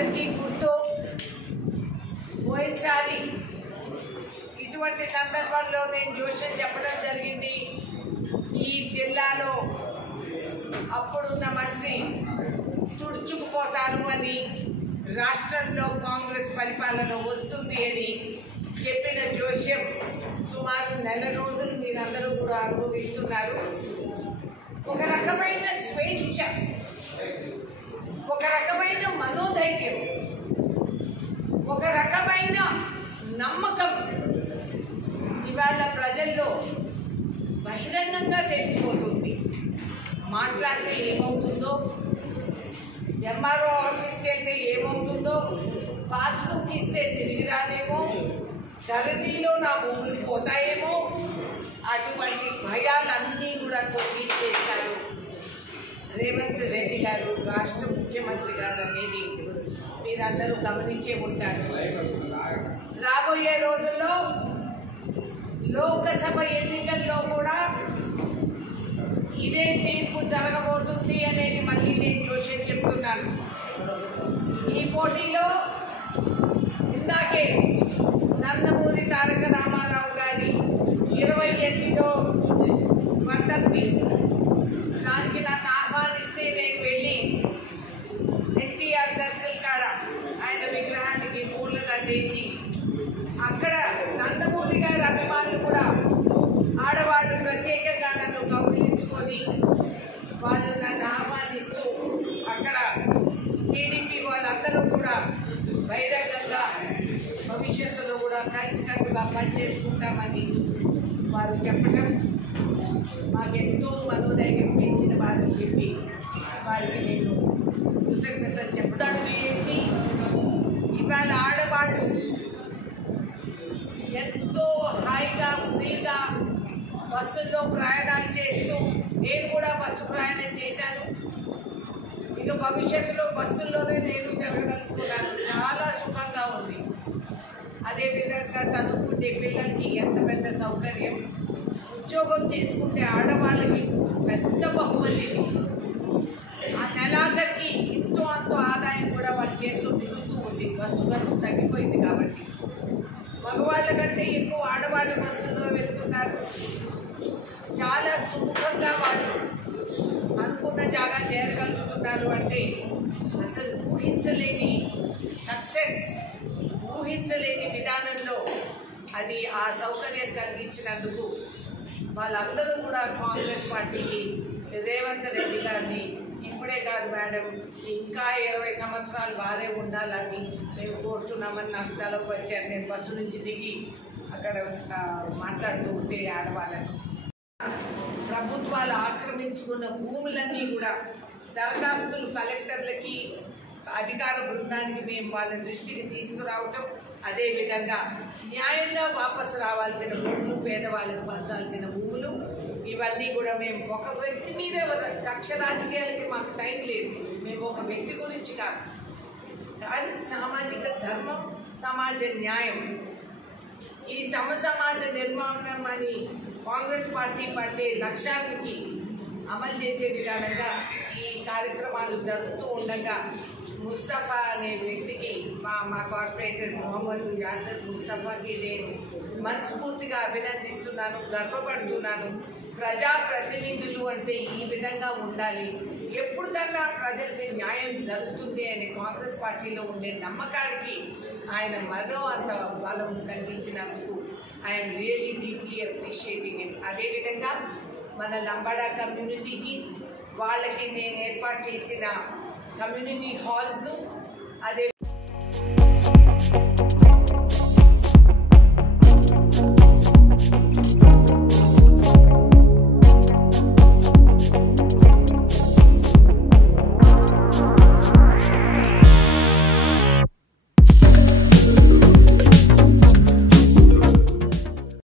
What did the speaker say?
అందరికీ గుర్తు పోయినసారి ఇటువంటి సందర్భంలో నేను జోష్యం చెప్పడం జరిగింది. ఈ జిల్లాలో అప్పుడున్న మంత్రి తుడుచుకుపోతారు అని, రాష్ట్రంలో కాంగ్రెస్ పరిపాలన వస్తుంది అని చెప్పిన జోష్యం సుమారు నెల రోజులు మీరందరూ కూడా అనుభవిస్తున్నారు. ఒక రకమైన స్వేచ్ఛ, ఒక రకమైన మనోధైర్యం, ఒక రకమైన నమ్మకం ఇవాళ ప్రజల్లో బహిరంగంగా తెలిసిపోతుంది. మాట్లాడితే ఏమవుతుందో, ఎంఆర్ఓ ఆఫీస్కి వెళ్తే ఏమవుతుందో, పాస్బుక్ ఇస్తే తిరిగి రాదేమో, ధరణిలో నా భూములు పోతాయేమో, అటువంటి భయాలన్నీ కూడా తొలగించేస్తారు రేవంత్ రెడ్డి గారు రాష్ట్ర ముఖ్యమంత్రి గారు అనేది మీరందరూ గమనించే ఉంటారు. రాబోయే రోజుల్లో లోకసభ ఎన్నికల్లో కూడా ఇదే తీర్పు జరగబోతుంది అనేది మళ్ళీ నేను జోష్యం చెప్తున్నాను. ఈ పోటీలో ఇందాకే నందమూరి తారక రామారావు గారి 28వ వర్ధంతి, దానికి నన్ను ఆహ్వానిస్తే నేను వెళ్ళి ఎన్టీఆర్ సర్కిల్ కాడ ఆయన విగ్రహానికి పూలదండేసి, అక్కడ నందమూరి గారి అభిమానులు కూడా ఆడవాళ్ళు ప్రత్యేకంగా నన్ను గౌరవించుకొని వాళ్ళు నన్ను ఆహ్వానిస్తూ అక్కడ టీడీపీ వాళ్ళందరూ కూడా బహిరంగంగా భవిష్యత్తులో కూడా కలిసికట్టుగా పనిచేసుకుంటామని వారు చెప్పడం మాకెంతో మనోధైర్యం పెంచిన వారిని చెప్పి వారికి నేను కృతజ్ఞతలు చెప్తాను వేసి, ఇవాళ ఆడవాళ్ళు ఎంతో హాయిగా ఫ్రీగా బస్సుల్లో ప్రయాణాలు చేస్తూ, నేను కూడా బస్సు ప్రయాణం చేశాను. ఇక భవిష్యత్తులో బస్సుల్లోనే నేను తిరగదలుచుకున్నాను. చాలా సుఖంగా ఉంది. అదేవిధంగా చదువుకుంటే పిల్లలకి ఎంత పెద్ద సౌకర్యం, ఉద్యోగం చేసుకుంటే ఆడవాళ్ళకి పెద్ద బహుమతి, ఆ నెలాఖరికి ఎంతో అంతో ఆదాయం కూడా వాళ్ళ చేతిలో మిగులుతూ ఉంది. బస్సు ఖర్చు తగ్గిపోయింది కాబట్టి మగవాళ్ళ కంటే ఎక్కువ ఆడవాళ్ళు బస్సుల్లో వెళ్తున్నారు. చాలా సుముఖంగా వాళ్ళు అనుకున్న జాగా చేరగలుగుతున్నారు. అంటే అసలు ఊహించలేని సక్సెస్, ఊహించలేని విధానంలో అది ఆ సౌకర్యం కలిగించినందుకు వాళ్ళందరూ కూడా కాంగ్రెస్ పార్టీకి రేవంత్ రెడ్డి గారిని, ఇప్పుడే కాదు మేడం, ఇంకా 20 సంవత్సరాలు వారే ఉండాలని మేము కోరుతున్నామని నాకు తలకు వచ్చారు. నేను బస్సు నుంచి దిగి అక్కడ మాట్లాడుతూ ఉంటే ఆడవాళ్ళని ప్రభుత్వాలు ఆక్రమించుకున్న భూములన్నీ కూడా దరఖాస్తులు కలెక్టర్లకి, అధికార బృందానికి మేము వాళ్ళ దృష్టికి తీసుకురావటం, అదేవిధంగా న్యాయంగా వాపసు రావాల్సిన భూములు, పేదవాళ్ళకు పంచాల్సిన భూములు, ఇవన్నీ కూడా మేము ఒక వ్యక్తి మీద కక్ష రాజకీయాలకి మాకు టైం లేదు. మేము ఒక వ్యక్తి గురించి కాదు, కానీ సామాజిక ధర్మం, సమాజ న్యాయం, ఈ సమాజ నిర్మాణం అని కాంగ్రెస్ పార్టీ పట్టే లక్ష్యానికి అమలు చేసే విధానంగా ఈ కార్యక్రమాలు జరుగుతూ ఉండగా ముస్తఫా అనే వ్యక్తికి, మా కార్పొరేటర్ మొహమ్మద్ యాసర్ ముస్తఫాకి నేను మనస్ఫూర్తిగా అభినందిస్తున్నాను, గర్వపడుతున్నాను. ప్రజాప్రతినిధులు అంటే ఈ విధంగా ఉండాలి, ఎప్పుడుకన్నా ప్రజలకి న్యాయం జరుగుతుంది అనే కాంగ్రెస్ పార్టీలో ఉండే నమ్మకానికి ఆయన మరో అంత బలం కలిగించినందుకు I'm really deeply appreciating it. అదేవిధంగా మన లంబాడా కమ్యూనిటీకి వాళ్ళకి నేను ఏర్పాటు చేసిన కమ్యూనిటీ హాల్స్, అదే